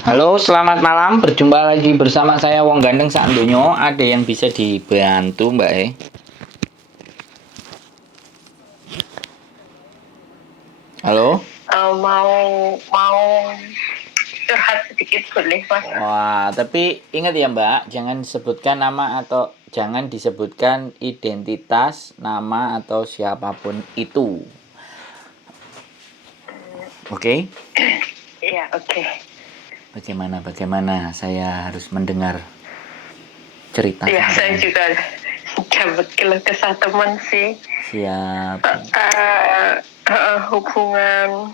Halo, selamat malam. Berjumpa lagi bersama saya Wong Gandeng Sakdonyo. Ada yang bisa dibantu, Mbak E? Halo? Mau mau curhat sedikit boleh mas? Wah, tapi ingat ya, Mbak, jangan sebutkan nama atau jangan disebutkan identitas, nama atau siapapun itu. Oke? Iya oke. Bagaimana saya harus mendengar cerita Ya saya sampean. juga dapat keluh kesah teman sih. Siap. Hubungan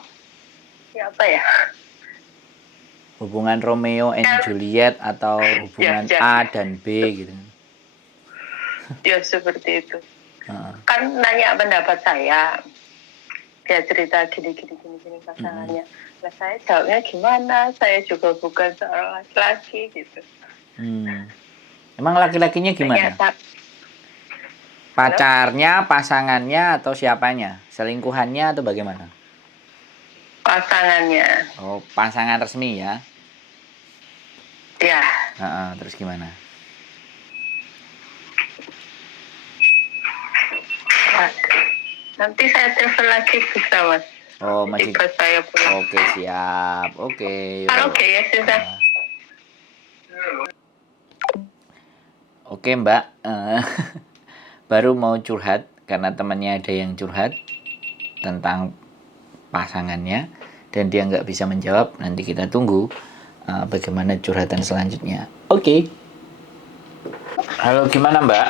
ya apa ya? Hubungan Romeo and Kan Juliet atau ya hubungan ya A dan B gitu. ya seperti itu. Heeh. Kan nanya pendapat saya. Dia cerita gini pasangannya. Nah saya jawabnya gimana? Saya juga bukan seorang laki-laki gitu. Emang laki-lakinya gimana? Ternyata Pacarnya, pasangannya, atau siapanya? Selingkuhannya atau bagaimana? pasangannya Oh, pasangan resmi ya. ya Terus gimana? nanti saya telepon lagi bisa mas. Oh, Jadi masih. pas saya pulang. Oke, siap. Oke, Oke ya sudah. Oke, Mbak. Baru mau curhat karena temannya ada yang curhat tentang pasangannya dan dia nggak bisa menjawab. Nanti kita tunggu bagaimana curhatan selanjutnya. Oke. Halo, gimana, Mbak?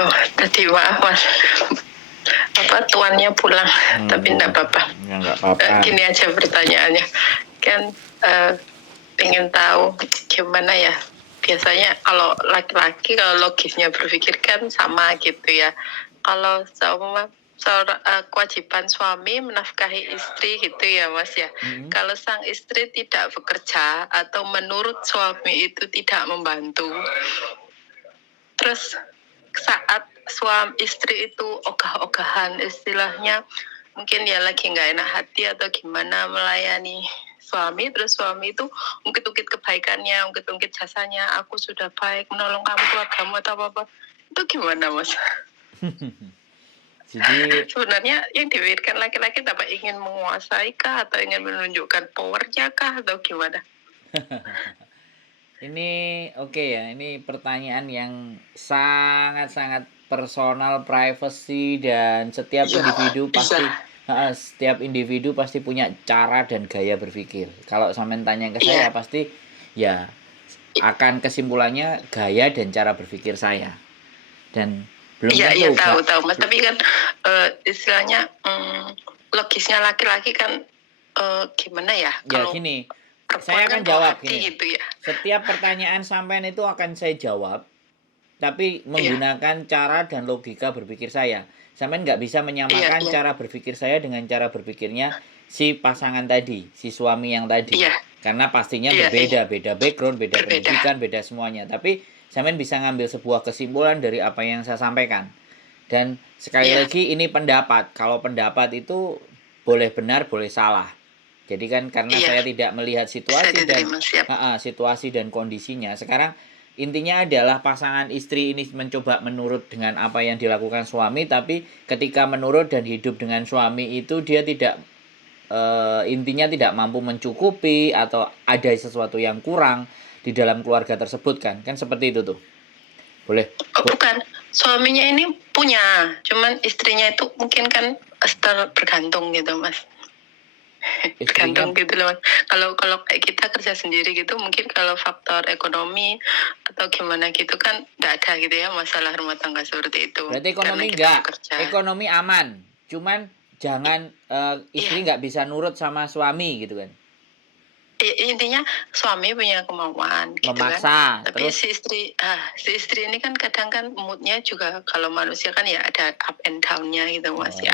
Oh tadi maaf mas. Tuannya pulang tapi enggak apa-apa. Ya, nggak apa-apa. Gini aja pertanyaannya. Kan pengen tahu gimana ya. Biasanya kalau laki-laki kalau logisnya berpikir kan sama gitu ya. Kalau seumpama kewajiban suami menafkahi istri gitu ya mas ya. Kalau sang istri tidak bekerja atau menurut suami itu tidak membantu, terus saat suami istri itu ogah-ogahan istilahnya mungkin ya lagi nggak enak hati atau gimana melayani suami, terus suami itu ungkit-ungkit kebaikannya, ungkit-ungkit jasanya, aku sudah baik menolong kamu, keluargamu atau apa-apa, itu gimana mas? Jadi sebenarnya yang dipikirkan laki-laki apa ingin menguasai kah atau ingin menunjukkan powernya kah atau gimana? ini oke ya, ini pertanyaan yang sangat-sangat personal, privacy, dan setiap individu pasti punya cara dan gaya berpikir. Kalau sampean tanya ke saya pasti ya akan kesimpulannya gaya dan cara berpikir saya. Dan belum Iya tentu tahu mas, tapi kan istilahnya logisnya laki-laki kan gimana ya? Ya Kalau gini, saya perempuan akan kan bawa jawab hati gini. gitu ya. Setiap pertanyaan sampean itu akan saya jawab, tapi menggunakan cara dan logika berpikir saya. Sampean nggak bisa menyamakan cara berpikir saya dengan cara berpikirnya si pasangan tadi, si suami yang tadi. Karena pastinya berbeda, beda background, beda pendidikan, beda semuanya. Tapi sampean bisa ngambil sebuah kesimpulan dari apa yang saya sampaikan. Dan sekali lagi ini pendapat. Kalau pendapat itu boleh benar, boleh salah. Jadi kan karena saya tidak melihat situasi dan kondisinya. Sekarang intinya adalah pasangan istri ini mencoba menurut dengan apa yang dilakukan suami, tapi ketika menurut dan hidup dengan suami itu dia tidak intinya tidak mampu mencukupi atau ada sesuatu yang kurang di dalam keluarga tersebut kan seperti itu tuh. Boleh. Bukan, suaminya ini punya, cuman istrinya itu mungkin kan bergantung gitu mas. Tergantung gitu loh. Kalau kayak kita kerja sendiri gitu, mungkin kalau faktor ekonomi atau gimana gitu kan nggak ada gitu ya masalah rumah tangga seperti itu. Berarti ekonomi enggak, ekonomi aman. Cuman jangan istri nggak bisa nurut sama suami gitu kan. Intinya suami punya kemauan gitu memaksa, kan. Tapi si istri ini kan kadang kan moodnya juga kalau manusia kan ya ada up and down-nya gitu mas ya.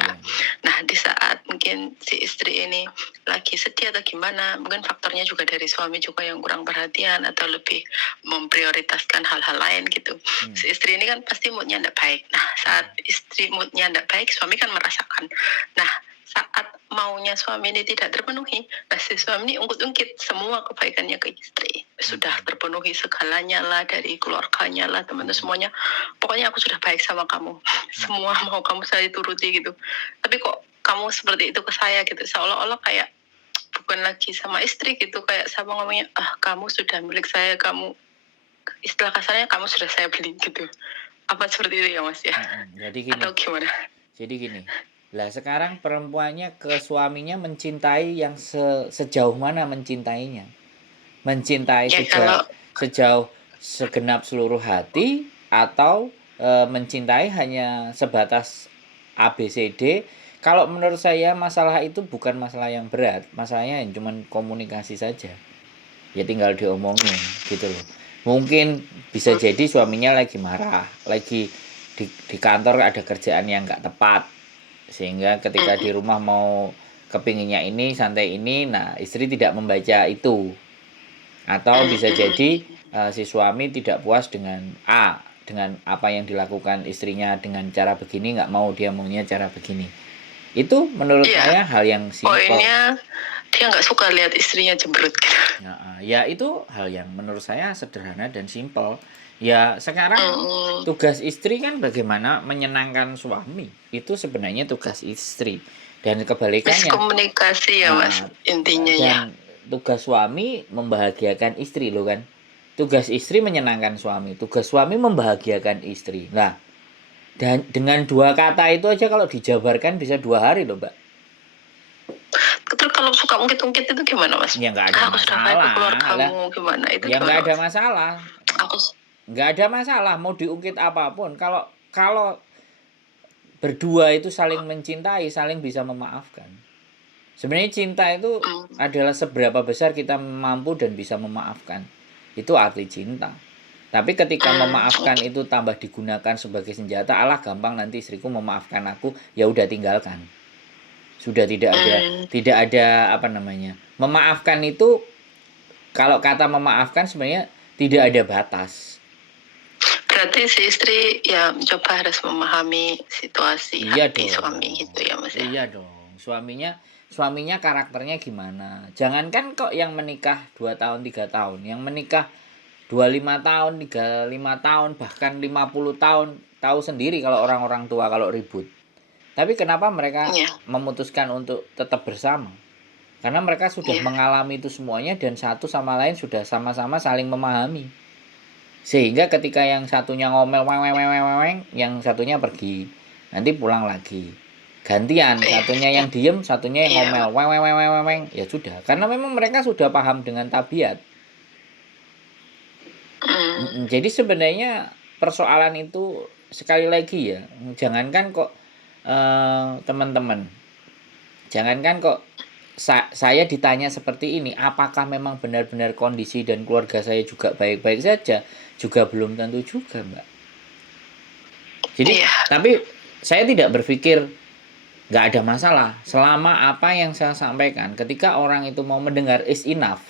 Nah di saat mungkin si istri ini lagi sedih atau gimana, mungkin faktornya juga dari suami juga yang kurang perhatian atau lebih memprioritaskan hal-hal lain gitu. Si istri ini kan pasti moodnya tidak baik. Nah saat istri moodnya tidak baik, suami kan merasakan. Nah saat maunya suami ini tidak terpenuhi, nah si suami ini ungkit-ungkit semua kebaikannya ke istri. Sudah terpenuhi segalanya lah, dari keluarganya lah, teman-teman semuanya. Pokoknya aku sudah baik sama kamu. Semua mau kamu saya turuti gitu. Tapi kok kamu seperti itu ke saya gitu, seolah-olah kayak bukan lagi sama istri gitu, kayak sama ngomongnya, kamu sudah milik saya, kamu, istilah kasarnya kamu sudah saya beli gitu. Apa seperti itu ya Mas ya? Jadi gini. Atau gimana? Jadi gini. Lah sekarang perempuannya ke suaminya mencintai yang sejauh mana mencintainya? Mencintai Ya, sejauh segenap seluruh hati, atau mencintai hanya sebatas ABCD. Kalau menurut saya masalah itu bukan masalah yang berat, masalahnya yang cuma komunikasi saja. Ya tinggal diomongin gitu loh. Mungkin bisa jadi suaminya lagi marah, lagi di kantor ada kerjaan yang nggak tepat, sehingga ketika di rumah mau kepinginnya ini, santai ini, nah istri tidak membaca itu. Atau bisa jadi si suami tidak puas dengan apa yang dilakukan istrinya dengan cara begini, nggak mau, dia maunya cara begini. Itu menurut saya hal yang simpel. Poinnya dia nggak suka lihat istrinya cemberut gitu. Ya itu hal yang menurut saya sederhana dan simpel. Ya sekarang tugas istri kan bagaimana menyenangkan suami. Itu sebenarnya tugas istri. Dan kebalikannya. Komunikasi ya Mas, intinya dan ya. Tugas suami membahagiakan istri loh kan. Tugas istri menyenangkan suami. Tugas suami membahagiakan istri. Nah, dan dengan 2 kata itu aja kalau dijabarkan bisa 2 hari loh Mbak. Terus kalau suka ungkit-ungkit itu gimana Mas? Ya nggak ada masalah. Gimana? Itu ya nggak ada Mas? masalah. Nggak ada masalah mau diungkit apapun. Kalau berdua itu saling mencintai, saling bisa memaafkan. Sebenarnya cinta itu adalah seberapa besar kita mampu dan bisa memaafkan. Itu arti cinta. Tapi ketika memaafkan itu tambah digunakan sebagai senjata, alah gampang nanti istriku memaafkan aku, ya udah tinggalkan. Sudah tidak ada apa namanya. Memaafkan itu, kalau kata memaafkan sebenarnya tidak ada batas. Berarti si istri ya mencoba harus memahami situasi hati suami gitu ya Mas ya. Iya dong. Suaminya karakternya gimana? Jangankan kok yang menikah 2 tahun 3 tahun, yang menikah 25 tahun, 35 tahun, bahkan 50 tahun, tahu sendiri kalau orang-orang tua kalau ribut. Tapi kenapa mereka memutuskan untuk tetap bersama? Karena mereka sudah mengalami itu semuanya dan satu sama lain sudah sama-sama saling memahami. Sehingga ketika yang satunya ngomel yang satunya pergi, nanti pulang lagi. Gantian, satunya yang diem, satunya yang ngomel ya sudah. Karena memang mereka sudah paham dengan tabiat. Jadi sebenarnya persoalan itu sekali lagi ya, jangankan kok teman-teman, jangankan kok saya ditanya seperti ini, apakah memang benar-benar kondisi dan keluarga saya juga baik-baik saja, juga belum tentu juga Mbak. Jadi tapi saya tidak berpikir nggak ada masalah selama apa yang saya sampaikan ketika orang itu mau mendengar is enough.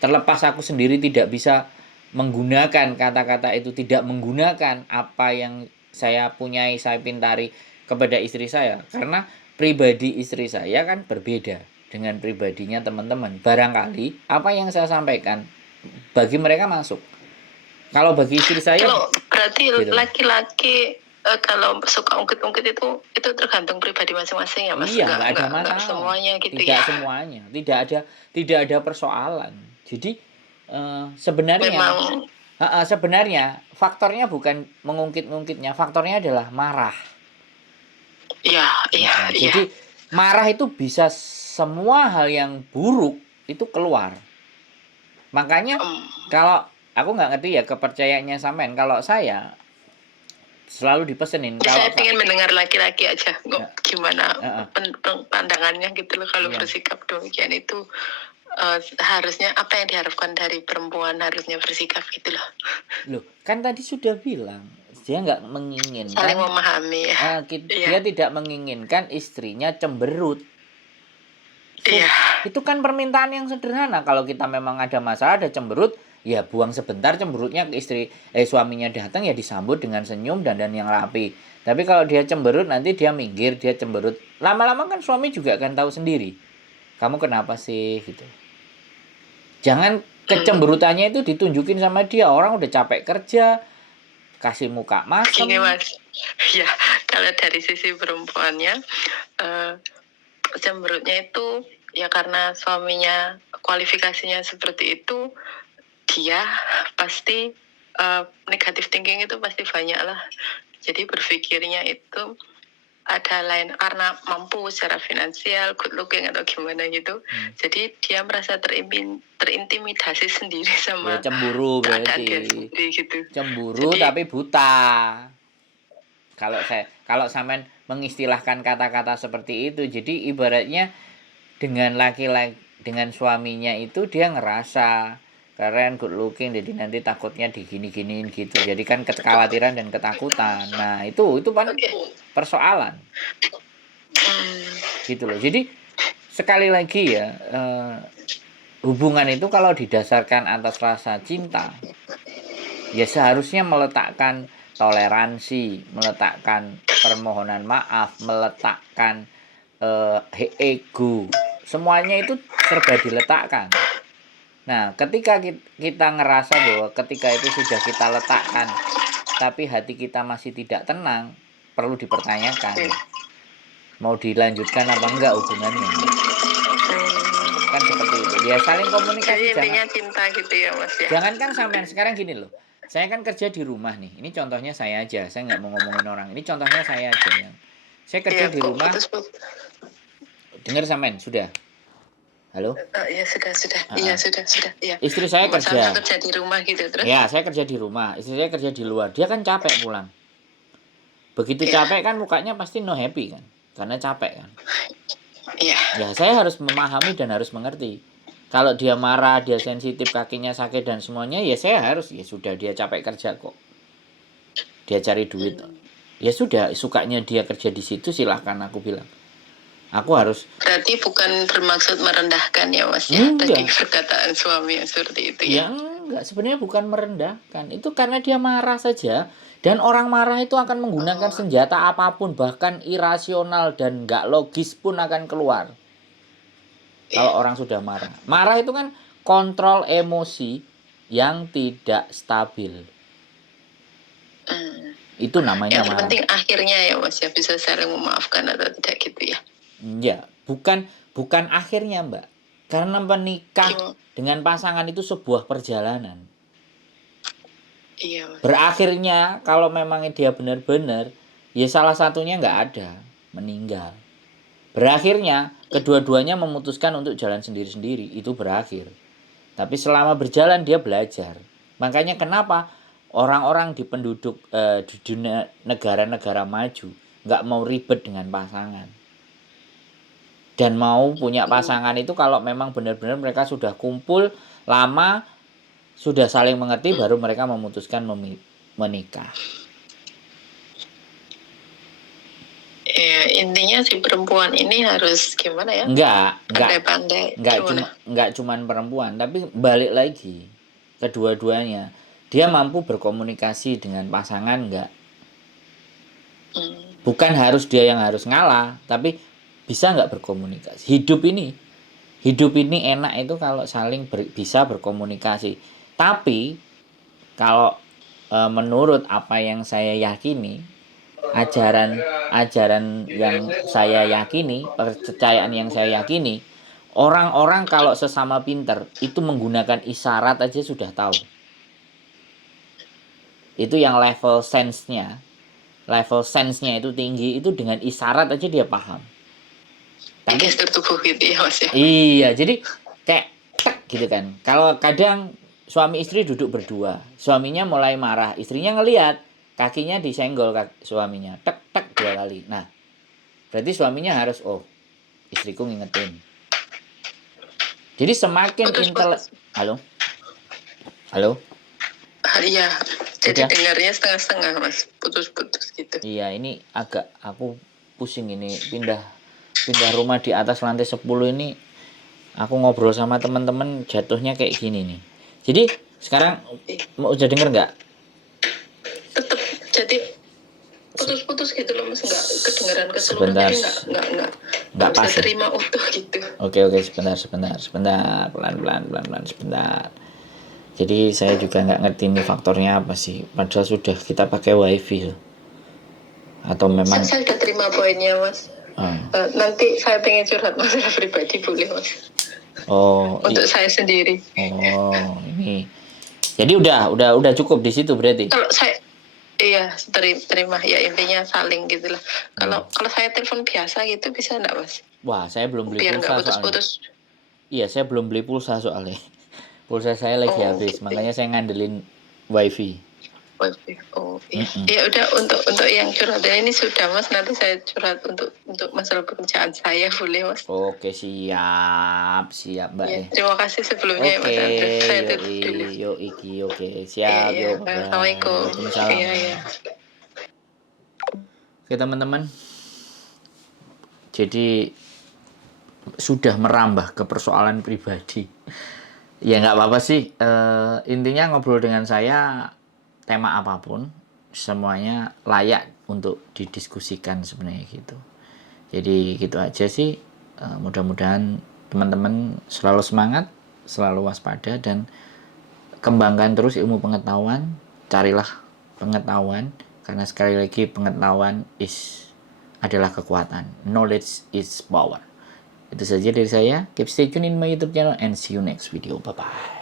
Terlepas aku sendiri tidak bisa menggunakan kata-kata itu, tidak menggunakan apa yang saya punyai, saya pintari kepada istri saya, karena pribadi istri saya kan berbeda dengan pribadinya teman-teman. Barangkali apa yang saya sampaikan bagi mereka masuk, kalau bagi istri saya berarti gitu. Laki-laki kalau suka ungkit-ungkit itu tergantung pribadi masing-masing ya Mas. Iya, nggak ada masalah. Nggak semuanya gitu tidak ya. Semuanya, tidak ada persoalan. Jadi sebenarnya faktornya bukan mengungkit-ungkitnya, faktornya adalah marah. Iya. Jadi marah itu bisa semua hal yang buruk itu keluar. Makanya kalau aku nggak ngerti ya kepercayaannya sampean, kalau saya selalu dipesenin. Saya ingin mendengar laki-laki aja, gimana pandangannya gitu loh kalau bersikap demikian itu. Harusnya apa yang diharapkan dari perempuan, harusnya bersikap gitu loh. Loh, kan tadi sudah bilang dia nggak menginginkan, saling memahami ya. Dia tidak menginginkan istrinya cemberut. Iya. Itu kan permintaan yang sederhana. Kalau kita memang ada masalah, ada cemberut, ya buang sebentar cemberutnya ke suaminya datang ya disambut dengan senyum dan yang rapi. Tapi kalau dia cemberut nanti dia minggir, dia cemberut. Lama-lama kan suami juga akan tahu sendiri. Kamu kenapa sih gitu. Jangan kecemberutannya itu ditunjukin sama dia. Orang udah capek kerja, kasih muka masem. Gini Mas, ya kalau dari sisi perempuannya, cemberutnya itu ya karena suaminya kualifikasinya seperti itu, dia pasti negatif thinking itu pasti banyak lah. Jadi berpikirnya itu ada lain karena mampu secara finansial, good looking atau gimana gitu. Jadi dia merasa terintimidasi sendiri sama Ya cemburu keadaan berarti. dia sendiri gitu. Cemburu Jadi, tapi buta. Kalau sampean mengistilahkan kata-kata seperti itu, jadi ibaratnya dengan laki-laki dengan suaminya itu dia ngerasa keren, good looking, jadi nanti takutnya digini-giniin gitu. Jadi kan kekhawatiran dan ketakutan. Nah, itu kan persoalan. Gitu loh. Jadi sekali lagi ya, hubungan itu kalau didasarkan atas rasa cinta, ya seharusnya meletakkan toleransi, meletakkan permohonan maaf, meletakkan ego. Semuanya itu serba diletakkan. Nah, ketika kita ngerasa bahwa ketika itu sudah kita letakkan, tapi hati kita masih tidak tenang, perlu dipertanyakan. Mau dilanjutkan apa enggak hubungannya. Kan seperti itu. Dia saling komunikasi. Jadi intinya cinta gitu ya Mas ya. Jangan kan sampean sekarang gini loh. Saya kan kerja di rumah nih. Ini contohnya saya aja. Saya nggak mau ngomongin orang. Ini contohnya saya aja yang. Saya kerja di rumah. Dengar sampean sudah. Halo? Ya sudah. Iya sudah. Ya. Istri saya kerja di rumah gitu terus. Ya, saya kerja di rumah. Istri saya kerja di luar. Dia kan capek pulang. Begitu capek kan mukanya pasti no happy kan. Karena capek kan. Iya. Ya, saya harus memahami dan harus mengerti. Kalau dia marah, dia sensitif, kakinya sakit dan semuanya, ya saya harus, ya sudah dia capek kerja kok. Dia cari duit. Ya sudah, sukanya dia kerja di situ silahkan aku bilang. Aku harus. Berarti bukan bermaksud merendahkan ya Mas ya, tadi perkataan suami yang seperti itu ya. Ya enggak, sebenarnya bukan merendahkan. Itu karena dia marah saja. Dan orang marah itu akan menggunakan senjata apapun, bahkan irasional dan enggak logis pun akan keluar. Kalau orang sudah marah. Marah itu kan kontrol emosi yang tidak stabil. Itu namanya yang marah. Yang penting akhirnya ya Mas ya, bisa saling memaafkan atau tidak gitu ya. Ya, bukan akhirnya Mbak. Karena menikah dengan pasangan itu sebuah perjalanan. Iya Mas. Berakhirnya kalau memang dia benar-benar, ya salah satunya nggak ada, meninggal. Berakhirnya kedua-duanya memutuskan untuk jalan sendiri-sendiri, itu berakhir. Tapi selama berjalan dia belajar. Makanya kenapa orang-orang di penduduk di dunia negara-negara maju nggak mau ribet dengan pasangan. Dan mau punya pasangan itu kalau memang benar-benar mereka sudah kumpul lama, sudah saling mengerti, baru mereka memutuskan menikah. Ya, intinya si perempuan ini harus gimana ya? Enggak cuman perempuan, tapi balik lagi kedua-duanya. Dia mampu berkomunikasi dengan pasangan enggak? Bukan harus dia yang harus ngalah, tapi bisa enggak berkomunikasi. Hidup ini enak itu kalau saling bisa berkomunikasi. Tapi kalau menurut apa yang saya yakini, ajaran yang saya yakini, kepercayaan yang saya yakini, orang-orang kalau sesama pinter itu menggunakan isyarat aja sudah tahu. Itu yang level sense-nya itu tinggi, itu dengan isyarat aja dia paham. Tapi tubuh gitu ya Mas ya. Iya, jadi kayak tek gitu kan. Kalau kadang suami istri duduk berdua, suaminya mulai marah, istrinya ngelihat kakinya disenggol suaminya, tek 2 kali. Nah, berarti suaminya harus, oh, istriku ngingetin. Jadi semakin Halo? Iya, jadi dengarnya setengah-setengah Mas, putus-putus gitu. Iya, ini aku pusing ini, pindah rumah di atas lantai 10 ini Aku ngobrol sama teman-teman jatuhnya kayak gini nih. Jadi sekarang mau udah denger nggak? Tetap jadi putus-putus gitu loh mas, nggak kedengaran keseluruhan, Sebentar. jadi nggak bisa pas ya? terima utuh gitu. Oke, sebentar, pelan-pelan, sebentar. Jadi saya juga nggak ngerti ini faktornya apa sih. Padahal sudah kita pakai wifi loh. Atau memang Saya udah terima poinnya mas. Nanti saya pengen curhat masalah pribadi, boleh mas? Untuk saya sendiri. Ini. Jadi udah cukup di situ berarti. Kalau saya iya terima ya, intinya saling gitu lah. Kalau saya telepon biasa gitu bisa enggak mas? Wah, saya belum beli Biar pulsa nggak putus-putus. Iya, saya belum beli pulsa soalnya. Pulsa saya lagi habis, gitu. makanya saya ngandelin wifi. Oh iya. Ya udah, untuk yang curhatnya ini sudah mas, nanti saya curhat untuk masalah pekerjaan saya, boleh mas? Oke, siap Mbak ya. Terima kasih sebelumnya mas Andres. Saya dulu. Oke, siap. Iya, Assalamualaikum. Waalaikumsalam. Iya. Oke teman-teman, jadi sudah merambah ke persoalan pribadi. Ya nggak apa-apa sih. Intinya ngobrol dengan saya, tema apapun semuanya layak untuk didiskusikan sebenarnya gitu. Jadi gitu aja sih. Mudah-mudahan teman-teman selalu semangat, selalu waspada, dan kembangkan terus ilmu pengetahuan. Carilah pengetahuan, karena sekali lagi pengetahuan adalah kekuatan. Knowledge is power. Itu saja dari saya. Keep stay tune in my YouTube channel and see you next video. Bye bye.